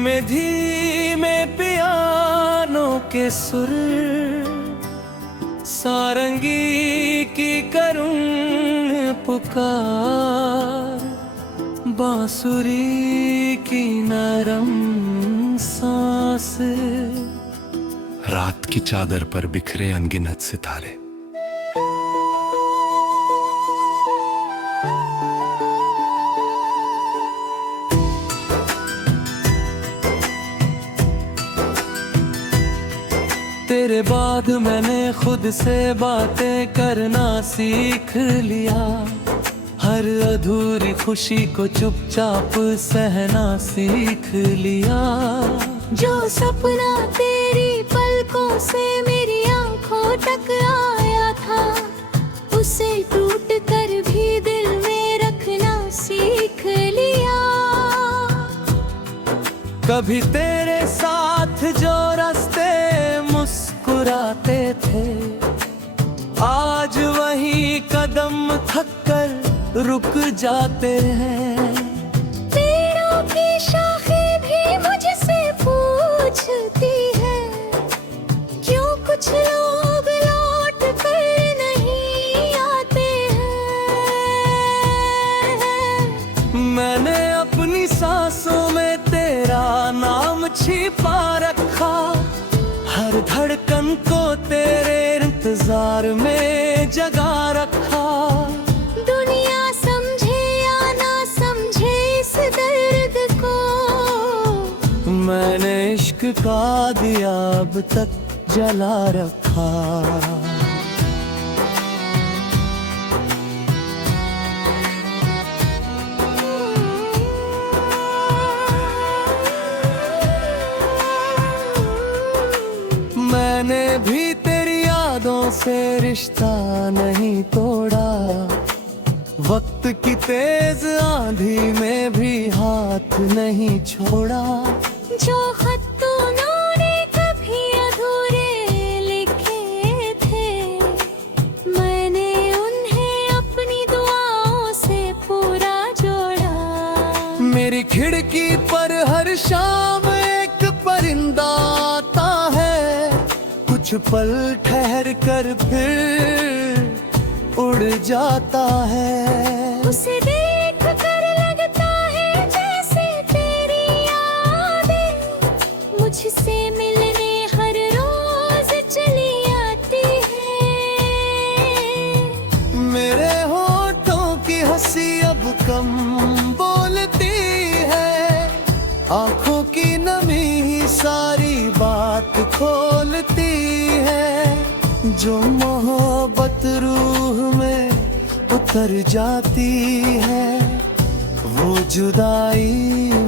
धीमे धीमे पियानो के सुर, सारंगी की करूं पुकार, बांसुरी की नरम सांस। रात की चादर पर बिखरे अनगिनत सितारे, तेरे बाद मैंने खुद से बातें करना सीख लिया, हर अधूरी खुशी को चुपचाप सहना सीख लिया। जो सपना तेरी पलकों से मेरी आंखों तक आया था, उसे टूट कर भी दिल में रखना सीख लिया। कभी तेरे साथ जो रास्ते मुस्कुराते थे, आज वही कदम थक कर रुक जाते हैं। पेड़ों की शाखें भी मुझसे पूछती है, क्यों कुछ लोग लौट कर नहीं आते हैं। मैंने अपनी सांसों में तेरा नाम छिपा रखा, हर धड़कन को तेरे इंतजार में जगा रखा। दुनिया समझे या ना समझे इस दर्द को, मैंने इश्क का दिया अब तक जला रखा। मैंने भी तेरी यादों से रिश्ता नहीं तोड़ा, वक्त की तेज आंधी में भी हाथ नहीं छोड़ा। जो खत तूने कभी अधूरे लिखे थे, मैंने उन्हें अपनी दुआओं से पूरा जोड़ा। मेरी खिड़की पर हर शाम एक परिंदा आता है, कुछ पल ठहर कर फिर उड़ जाता है। उसे देख कर लगता है जैसे तेरी यादें मुझसे मिलने हर रोज चली आती है। मेरे होठों की हंसी अब कम बोलती है, आंखों की नमी ही सारी बात खोलती है। जो मोहब्बत रूह में उतर जाती है, वो जुदाई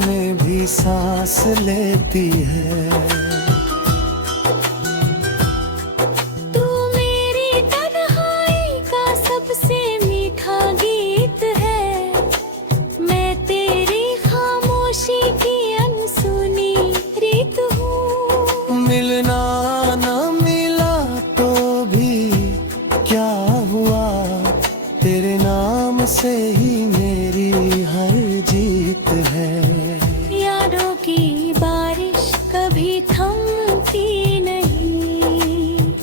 में भी सांस लेती है। तू मेरी तन्हाई का सबसे मीठा गीत है, मैं तेरी खामोशी की अनसुनी रीत हूँ। मिलना न मिला तो भी क्या हुआ, तेरे नाम से ही मेरी हर जीत है। यादों की बारिश कभी थमती नहीं,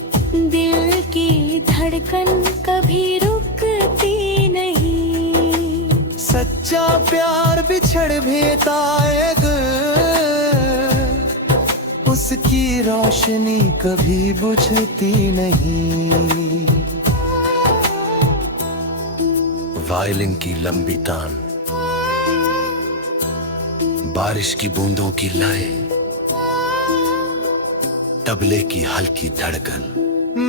दिल की धड़कन कभी रुकती नहीं। सच्चा प्यार बिछड़ भी आएगा, उसकी रोशनी कभी बुझती नहीं। वायलिन की लंबी तान, बारिश की बूंदों की लय, तबले की हल्की धड़कन।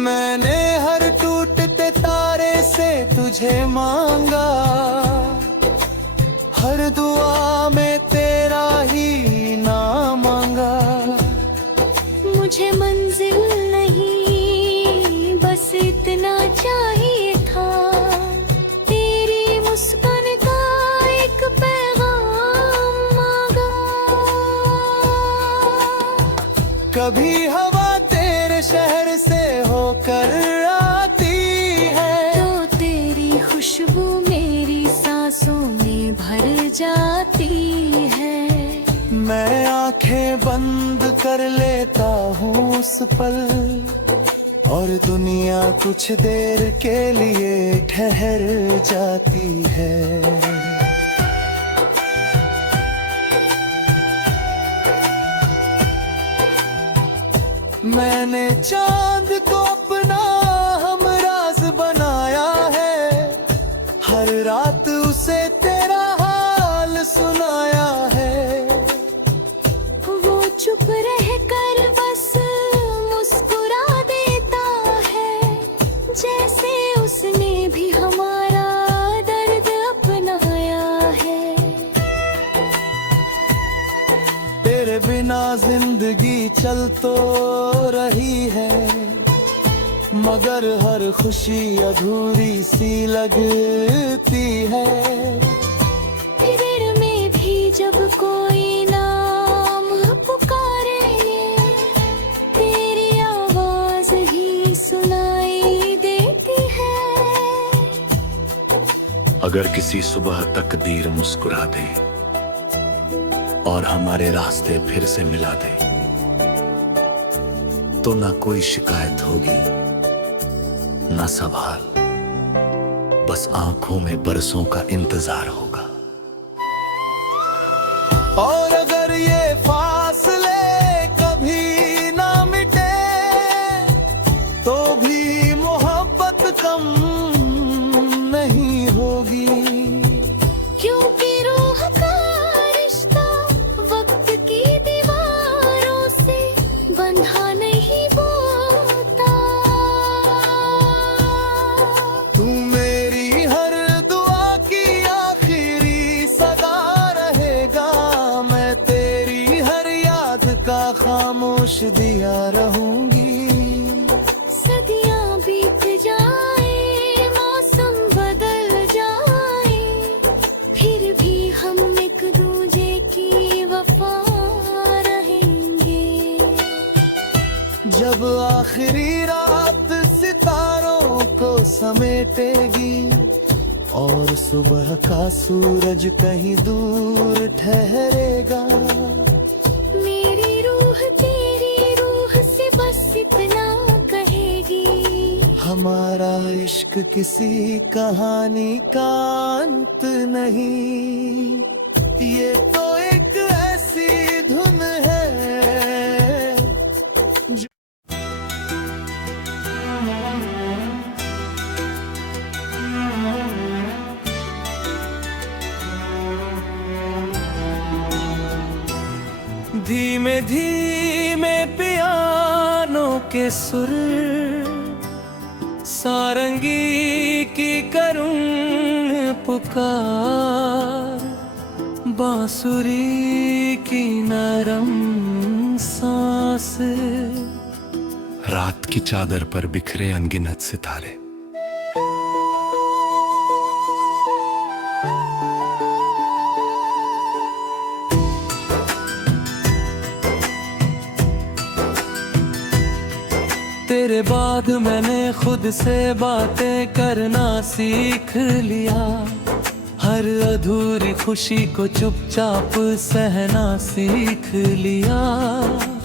मैंने हर टूटते तारे से तुझे मांगा, हर दुआ में तेरा ही नाम मांगा। मुझे मंजिल नहीं बस इतना चाहिए था, तेरी मुस्कान का एक पैगाम मांगा। कभी हवा तेरे शहर से होकर आती है, तो तेरी खुशबू मेरी सांसों में भर जाती है। मैं आँखें आंखें बंद कर लेता हूँ उस पल, और दुनिया कुछ देर के लिए ठहर जाती है। मैंने चांद को अपना हमराज बनाया है, हर रात उसे तेरा हाल सुनाया है। वो चुप रह कर बस मुस्कुरा देता है, जैसे उसने भी हमारा दर्द अपनाया है। तेरे बिना जिंदगी चल तो रही है, मगर हर खुशी अधूरी सी लगती है। फिर में भी जब कोई नाम पुकारे, तेरी आवाज ही सुनाई देती है। अगर किसी सुबह तकदीर मुस्कुरा दे और हमारे रास्ते फिर से मिला दे, तो ना कोई शिकायत होगी ना सवाल, बस आंखों में बरसों का इंतजार होगा। और अगर ये फासले कभी ना मिटे, तो भी मोहब्बत कम नहीं होगी। क्योंकि रूह का रिश्ता वक्त की दीवारों से बंधा नहीं होता। तू मेरी हर दुआ की आखिरी सदा रहेगा, मैं तेरी हर याद का खामोश दिया रहूंगी। सदियां बीत जाए, मौसम बदल जाए, फिर भी हम एक दूजे की वफा रहेंगे। जब आखिरी रात सितारों को समेटेगी और सुबह का सूरज कहीं दूर ठहरेगा, मेरी रूह तेरी रूह से बस इतना कहेगी, हमारा इश्क किसी कहानी का अंत नहीं, ये तो एक ऐसी धुन है। धीमे धीमे पियानो के सुर, सारंगी की करुण पुकार, बांसुरी की नरम सांस, रात की चादर पर बिखरे अनगिनत सितारे। तेरे बाद मैंने खुद से बातें करना सीख लिया, हर अधूरी खुशी को चुपचाप सहना सीख लिया।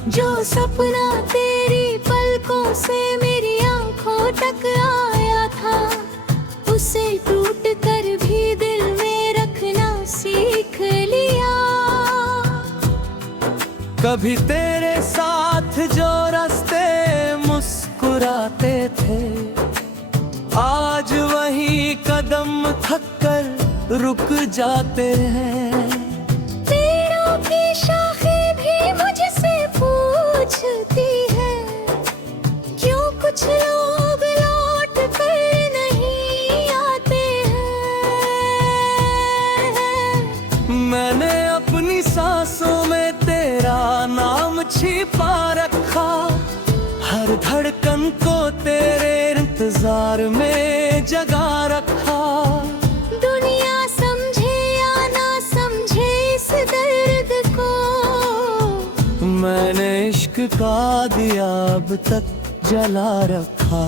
जो सपना तेरी पलकों से मेरी आंखों तक आया था, उसे टूट कर भी दिल में रखना सीख लिया। कभी तेरे साथ जो रास्ते मुस्कुराते थे, आज वही कदम थक कर रुक जाते हैं। पेड़ों की शाखें भी मुझसे पूछती है, क्यों कुछ लोग लौट कर नहीं आते हैं। मैंने अपनी सांसों में तेरा नाम छिपा रखा, हर धड़कन को तेरे इंतजार में जगा रखा। दुनिया समझे या ना समझे इस दर्द को, मैंने इश्क का दिया अब तक जला रखा।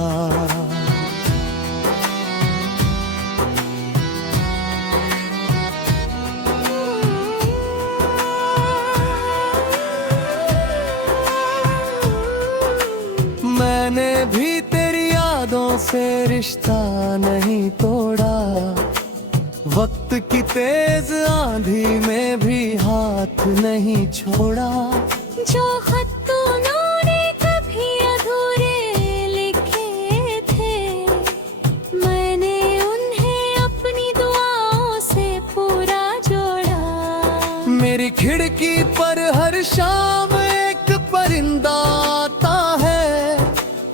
मैंने भी तेरी यादों से रिश्ता नहीं तोड़ा, वक्त की तेज आंधी में भी हाथ नहीं छोड़ा। जो खत तूने कभी अधूरे लिखे थे, मैंने उन्हें अपनी दुआओं से पूरा जोड़ा। मेरी खिड़की पर हर शाम एक परिंदा आता है,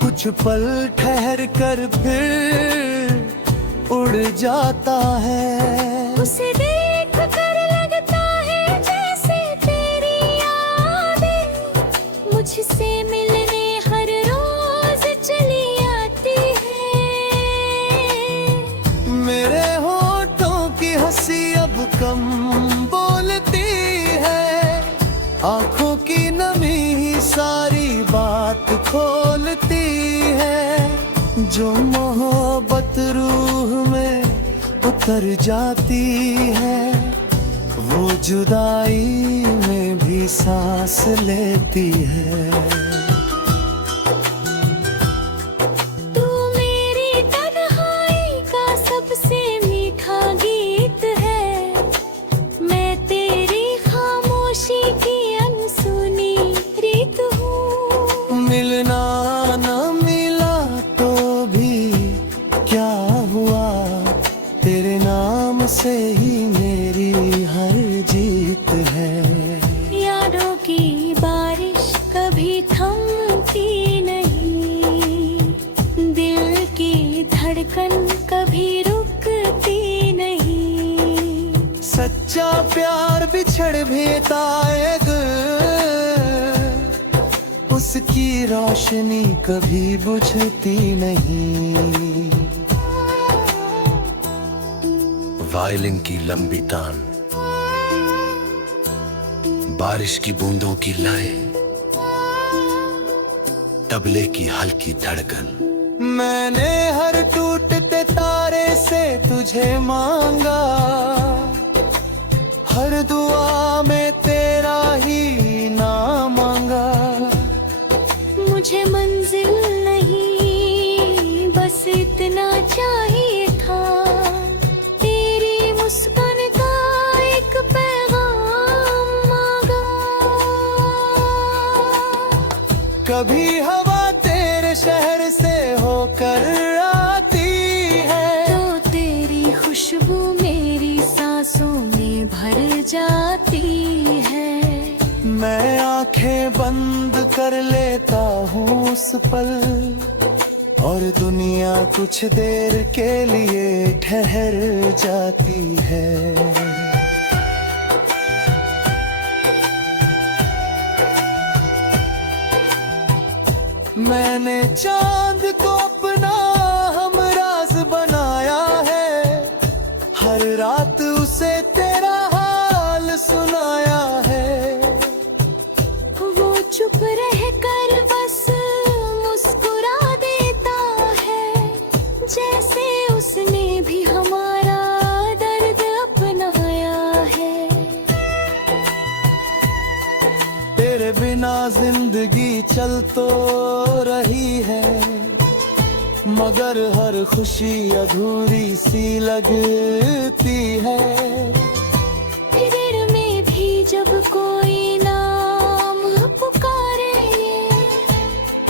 कुछ पल ठहर कर फिर उड़ जाता है। उसे देख कर लगता है जैसे तेरी यादें मुझसे मिलने हर रोज चली आती है। मेरे होठों की हंसी अब कम बोलती है, आंखों की नमी ही सारी बात खोलती है। जो मोहब्बत रूह में उतर जाती है, वो जुदाई में भी सांस लेती है। तू मेरी तन्हाई का सबसे मीठा गीत है, मैं तेरी खामोशी की अनसुनी रीत हूँ। मिलना न मिला तो भी क्या हुआ, तेरे नाम से ही मेरी हर जीत है। यादों की बारिश कभी थमती नहीं, दिल की धड़कन कभी रुकती नहीं। सच्चा प्यार बिछड़ भी आएगा, उसकी रोशनी कभी बुझती नहीं। वायलिन की लंबी तान, बारिश की बूंदों की लय, तबले की हल्की धड़कन। मैंने हर टूटते तारे से तुझे मांगा, हर दुआ में तेरा ही नाम मांगा। मुझे मंजिल नहीं बस इतना चाहिए था, तेरी मुस्कान का एक पैगाम मांगा। कभी हवा तेरे शहर से होकर आती है, तो तेरी खुशबू मेरी सांसों में भर जाती है। मैं आंखें बंद कर लेता हूँ उस पल, और दुनिया कुछ देर के लिए ठहर जाती है। मैंने चांद को अपना हमराज बनाया है, हर रात उसे तेरा हाल सुनाया है। वो चुप रह कर बस मुस्कुरा देता है, जैसे उसने भी हमारा दर्द अपनाया है। तेरे बिना जिंदगी चल तो रही है, मगर हर खुशी अधूरी सी लगती है। फिर में भी जब कोई नाम पुकारे,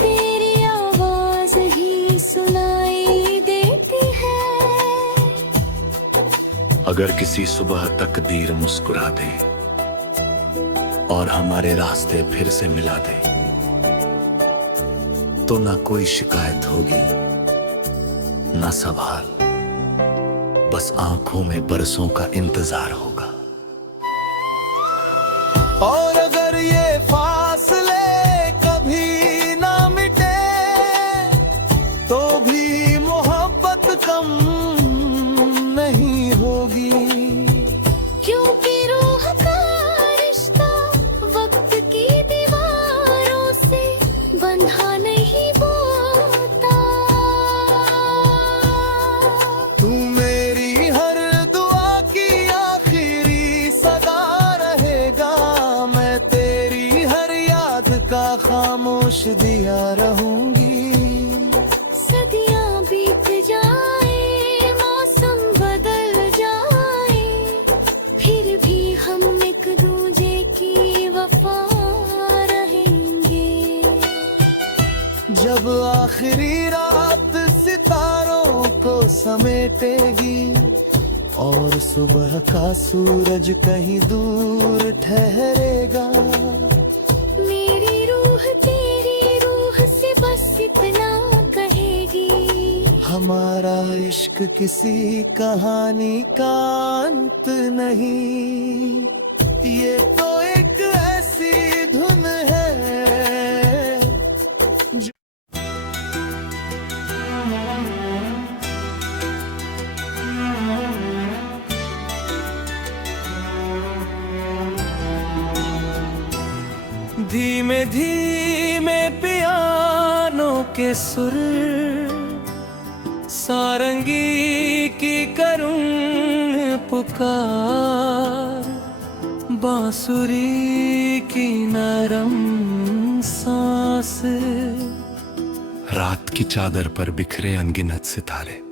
तेरी आवाज ही सुनाई देती है। अगर किसी सुबह तकदीर मुस्कुरा दे और हमारे रास्ते फिर से मिला दे, तो ना कोई शिकायत होगी ना सवाल, बस आंखों में बरसों का इंतजार होगा। और अगर ये फासले कभी ना मिटे, तो भी मोहब्बत कम नहीं होगी। क्योंकि रूह का रिश्ता वक्त की दीवारों से बंधा नहीं होता। तू मेरी हर दुआ की आखिरी सदा रहेगा, मैं तेरी हर याद का खामोश दिया रहूंगी। बीत जाए, मौसम बदल जाए, फिर भी हम एक दूजे की वफा रहेंगे। जब आखिरी रात सितारों को समेटेगी और सुबह का सूरज कहीं दूर ठहरेगा, मेरी रूह तेरी रूह से बस इतना कहेगी, हमारा इश्क किसी कहानी का अंत नहीं, ये तो एक ऐसी धुन है। धीमे धीमे पियानो के सुर, सारंगी की करूं पुकार, बांसुरी की नरम सांस, रात की चादर पर बिखरे अनगिनत सितारे।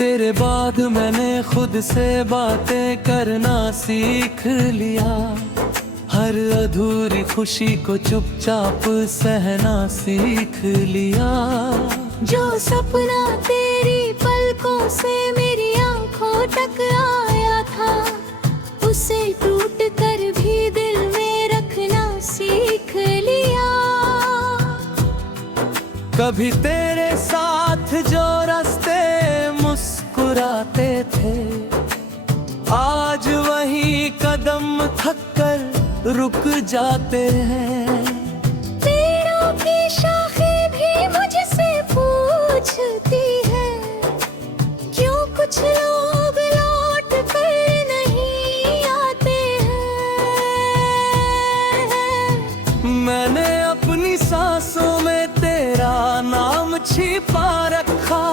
तेरे बाद मैंने खुद से बातें करना सीख लिया, हर अधूरी खुशी को चुपचाप सहना सीख लिया। जो सपना तेरी पलकों से मेरी आंखों तक आया था, उसे टूट कर भी दिल में रखना सीख लिया। कभी तेरे साथ जो रास्ते मुस्कुराते थे, आज वही कदम थक कर रुक जाते हैं। पेड़ों की शाखें भी मुझसे पूछती है, क्यों कुछ लोग लौट कर नहीं आते हैं। मैंने अपनी सांसों में तेरा नाम छिपा रखा,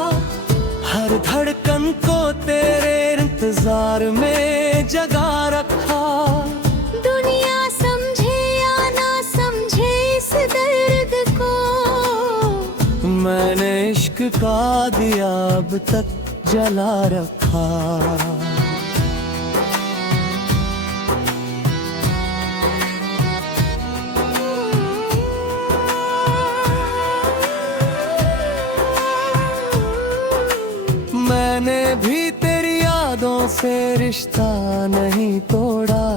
हर धड़कन को तेरे इंतजार में जगा रखा। दुनिया समझे या ना समझे इस दर्द को, मैंने इश्क का दिया अब तक जला रखा। मैंने भी तेरी यादों से रिश्ता नहीं तोड़ा,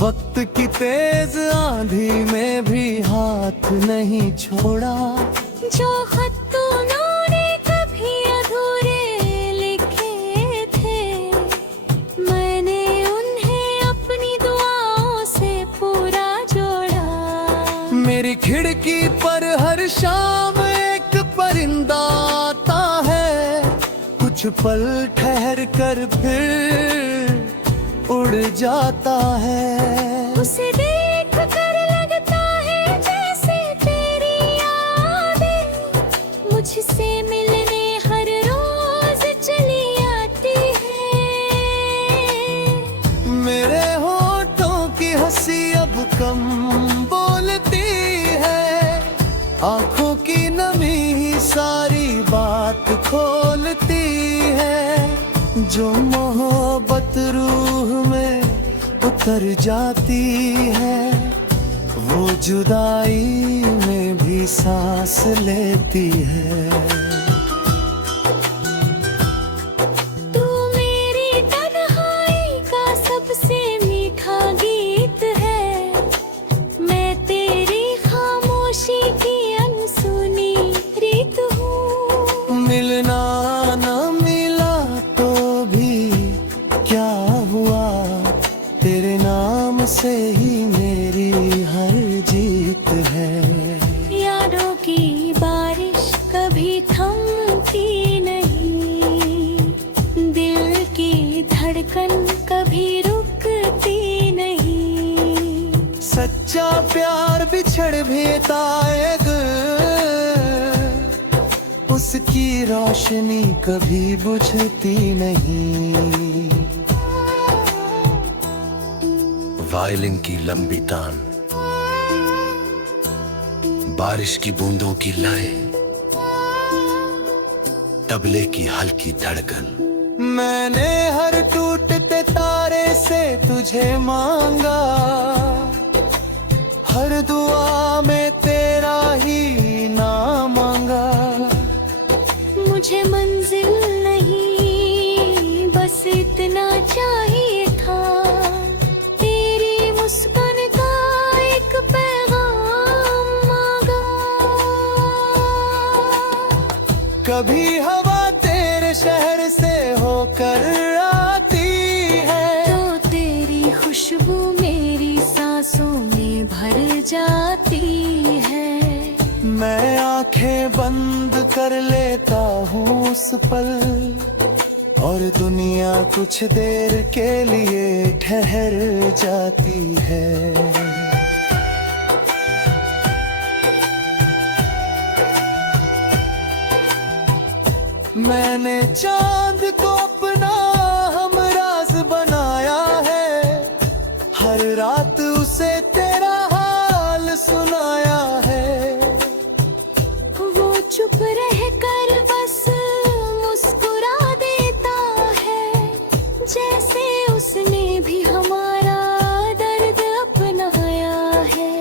वक्त की तेज आंधी में भी हाथ नहीं छोड़ा। जो खत तूने कभी अधूरे लिखे थे, मैंने उन्हें अपनी दुआओं से पूरा जोड़ा। मेरी खिड़की पर हर शाम एक परिंदा आता है, कुछ पल ठहर कर फिर उड़ जाता है। उसे देख कर लगता है जैसे तेरी यादें मुझसे मिलने हर रोज चली आती है। मेरे होठों की हंसी अब कम बोलती है, आंखों की नमी ही सारी बात खोलती है। जो मोहब्बत रूह में उतर जाती है, वो जुदाई में भी सांस लेती है। तू मेरी तन्हाई का सबसे मीठा गीत है, मैं तेरी खामोशी की अनसुनी रीत हूँ। मिलना न मिला तो भी क्या हुआ, तेरे नाम से ही मेरी हर जीत है। यादों की बारिश कभी थमती नहीं, दिल की धड़कन कभी रुकती नहीं। सच्चा प्यार बिछड़ भी ताएग, उस की रोशनी कभी बुझती नहीं। वायलिन की लंबी तान, बारिश की बूंदों की लय, तबले की हल्की धड़कन। मैंने हर टूटते तारे से तुझे मांगा, हर दुआ में तेरा ही नाम मांगा। मुझे मंजिल नहीं बस इतना चाहिए था, तेरी मुस्कान का एक पैगाम मांगा। कभी हवा तेरे शहर से होकर आती है, तो तेरी खुशबू मेरी सांसों में भर जाती है। मैं आंखें बंद कर लेता हूँ उस पल, और दुनिया कुछ देर के लिए ठहर जाती है। मैंने चांद को अपना हमराज बनाया है, हर रात उसे तेरा हाल सुनाया है। वो चुप रह कर बस मुस्कुरा देता है, जैसे उसने भी हमारा दर्द अपनाया है।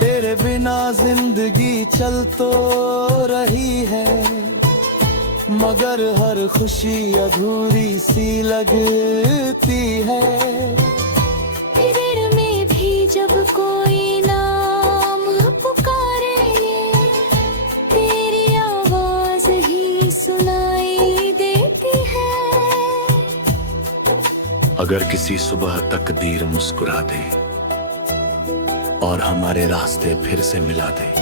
तेरे बिना जिंदगी चल तो रही है, मगर हर खुशी अधूरी सी लगती है। ऋण में भी जब कोई नाम पुकारे, तेरी आवाज ही सुनाई देती है। अगर किसी सुबह तकदीर मुस्कुरा दे और हमारे रास्ते फिर से मिला दे,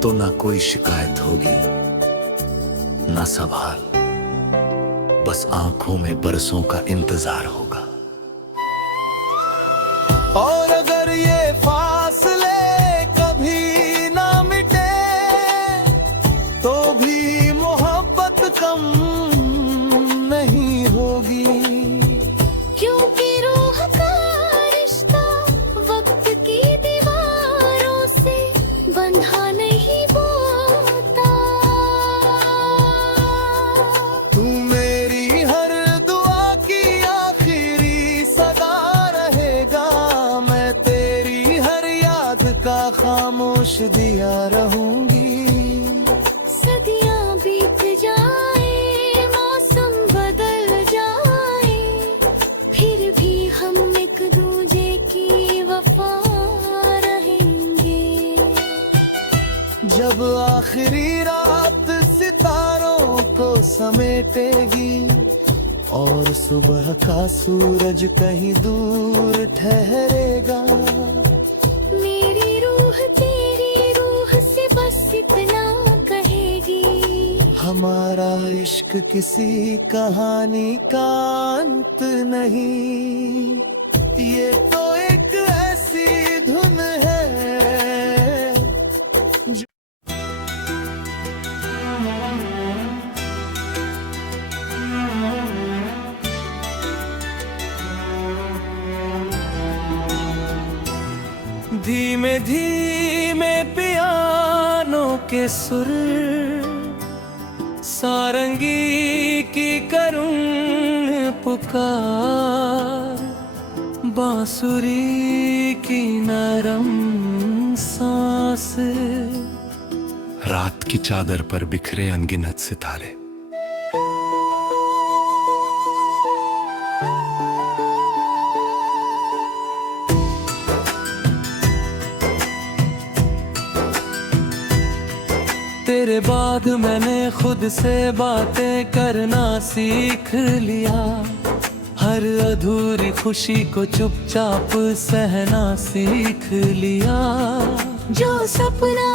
तो ना कोई शिकायत होगी ना सवाल, बस आंखों में बरसों का इंतजार होगा। और अगर ये फासले कभी ना मिटे, तो भी मोहब्बत कम नहीं होगी। क्योंकि रूह का रिश्ता वक्त की दीवारों से बंधा नहीं होता। तू मेरी हर दुआ की आखिरी सदा रहेगा, मैं तेरी हर याद का खामोश दिया रहूंगी। सदियां बीत जाए, मौसम बदल जाए, फिर भी हम एक दूजे की वफा रहेंगे। जब आखिरी रात सितारों को समेटेगी, और सुबह का सूरज कहीं दूर ठहरेगा, मेरी रूह तेरी रूह से बस इतना कहेगी, हमारा इश्क किसी कहानी का अंत नहीं। ये तो एक ऐसी धुन है धीमे धीमे पियानो के सुर, सारंगी की करुण पुकार, बांसुरी की नरम सांस। रात की चादर पर बिखरे अनगिनत सितारे, तेरे बाद मैंने खुद से बातें करना सीख लिया, हर अधूरी खुशी को चुपचाप सहना सीख लिया। जो सपना